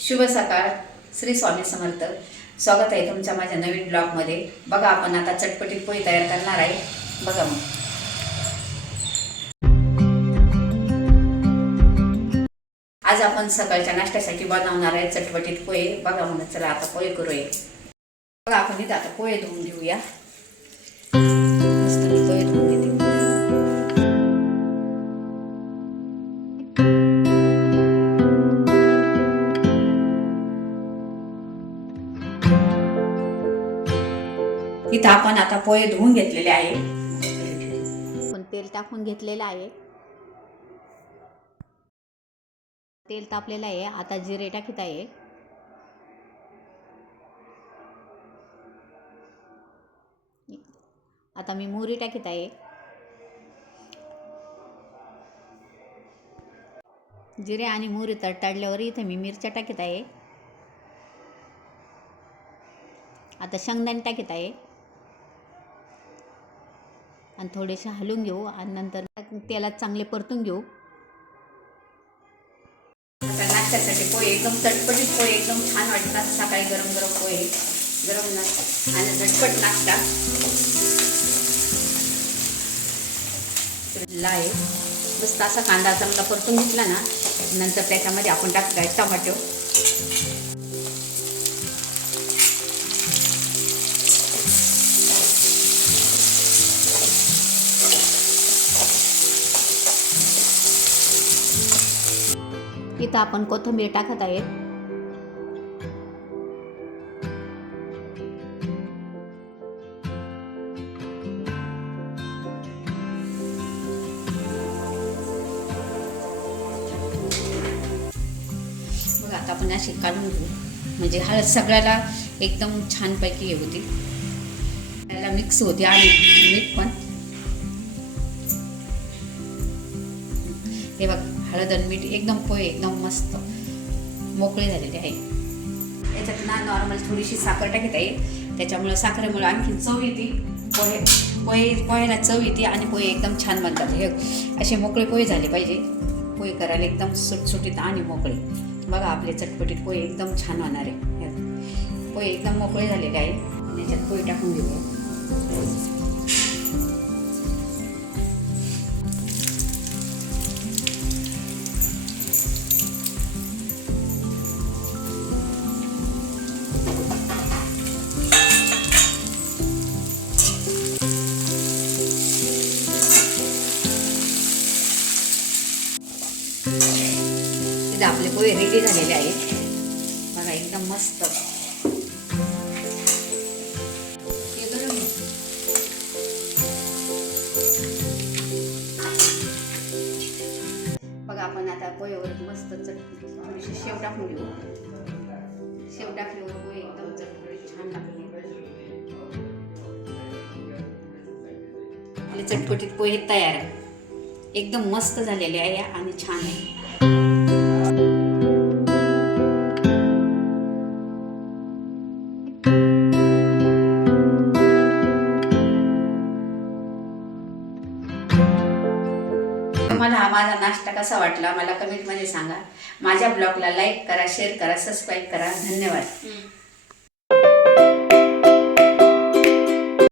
शुभ सकाळ. श्री स्वामी समर्थ. स्वागत आहे तुमच्या माझ्या नवीन ब्लॉगमध्ये. बघा आपण आता चटपटीत पोळी तयार करणार आहे. बघा मग आज आपण सकाळच्या नाश्त्यासाठी बनवणार आहे चटपटीत पोहे. बघा मग चला आता पोहे करूया. बघा आपण इथं आता पोहे धुवून घेऊया. मस्त पोहे धुवून घेते. इथं आपण आता पोहे धुवून घेतलेले आहे. पण तेल टाकून घेतलेलं आहे. तेल तापलेलं आहे. आता जिरे टाकीत आहे. आता मी मोहरी टाकीत आहे. जिरे आणि मोहरी तडतडल्यावर इथे मी मिरच्या टाकीत आहे. आता शेंगदाणे टाकीत आहे आणि थोडेसे हलवून घेऊ आणि नंतर तेलात चांगले परतून घेऊ. आता नाश्त्यासाठी पोहे एकदम चटपटीत पोहे एकदम छान वाटतात. सकाळी गरम गरम पोहे गरम आणि झटपट नाश्ता आहे. मस्त असा कांदा चांगला परतून घेतला ना, नंतर त्याच्यामध्ये आपण टाकतो टोमॅटो. इथं आपण कोथिंबीर टाकत आहे. बघा आता आपण अशी काढून घेऊ, म्हणजे हळद सगळ्याला एकदम छानपैकी हे होती, त्याला मिक्स होते आणि मीठ पण. हे बघ हळद आणि मीठ एकदम पोहे एकदम मस्त मोकळे झालेले आहे. याच्यात ना नॉर्मल थोडीशी साखर टाकत आहे. त्याच्यामुळं साखरेमुळे आणखी चव येते. पोह्याला चव येते आणि पोहे एकदम छान बनतात. हे असे मोकळे पोहे झाले पाहिजे. पोहे करायला एकदम सुटसुटीत आणि मोकळे. बघा आपले चटपटीत पोहे एकदम छान होणार आहे. पोहे एकदम मोकळे झालेले आहे. याच्यात पोहे टाकून घेऊया. आपले पोहे रेडी झालेले आहेत. बघा एकदम मस्त. बघा आपण आता पोहेवर मस्त थोडीशी शेव टाकून घेऊ. शेव टाकल्यावर पोहे एकदम चटपटीत छान लागले. आपले चटपटीत पोहे तयार आहे. एकदम मस्त झालेले आहे आणि छान आहे. तुम्हाला हा माझा नाश्ता कसा वाटला मला कमेंटमध्ये सांगा. माझ्या ब्लॉगला लाईक करा, शेअर करा, सबस्क्राईब करा. धन्यवाद.